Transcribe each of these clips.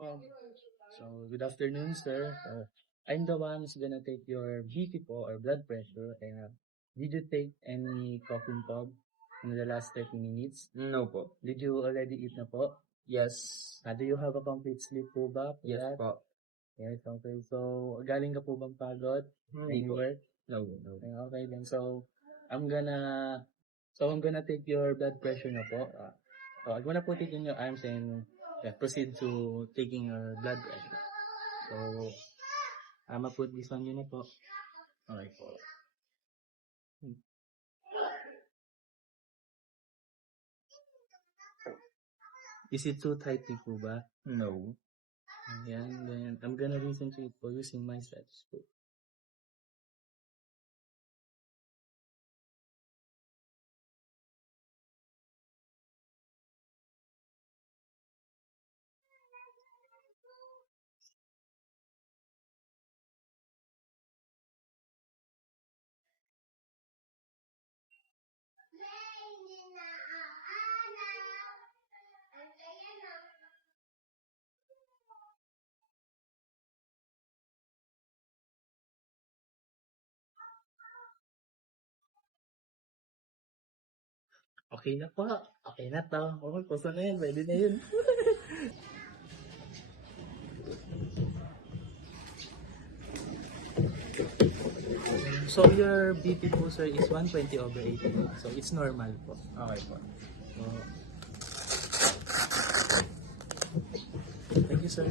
Um, Good afternoon, sir. I'm the one who's gonna take your BP po or blood pressure. Did you take any coffee pub in the last 30 minutes? No po. Did you already eat na po? Yes. Do you have a complete sleep po ba? for Yes that? po. Yes, okay. So, galing ka po bang pagod? Hindi po. Anywhere? No, no. Okay then. I'm gonna, I'm gonna take your blood pressure na po. I'm gonna put it in your arms and proceed to taking your blood pressure. So, I'm gonna put this on you na po. Okay po. Is it too tightly po ba? No. Ayan, then I'm gonna listen to it po using my stethoscope. Okay na po. Okay na to. Okay, puso na yun. Pwede na yun. So, your BP po, sir, is 120/80. So, it's normal po. Okay po. So, thank you, sir.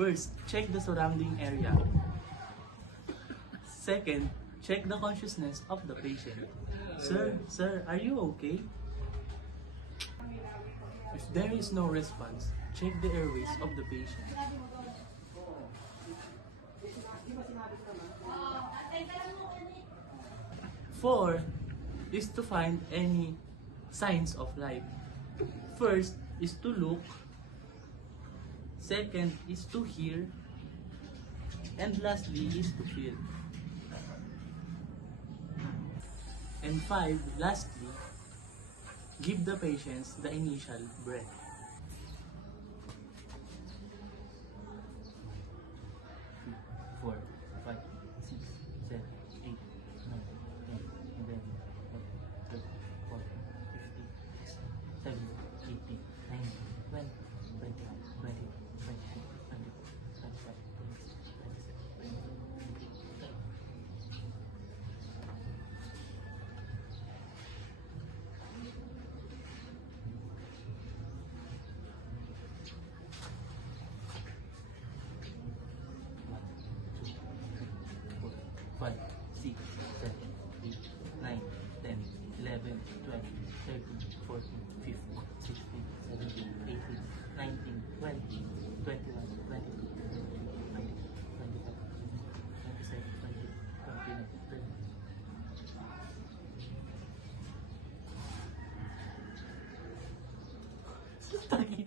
First, check the surrounding area. Second, check the consciousness of the patient. Sir, are you okay? If there is no response, check the airways of the patient. Four is to find any signs of life. First is to look, second is to hear, and lastly is to feel. And five, lastly, give the patients the initial breath. Four, five, six, seven, 8, 9, 10, 11, 12, 13, 14, 15, 17, 18, 19, 20, 21, 22, 23, 24, 25, 26, 27, 28, 29. Five, six, seven, 8, 9, 10, 11, 12, 13, 14, 15, 16, 17, 18, 19, 20, 21, 22, 23, 24, 25, 26, 27, 28, 29, 30.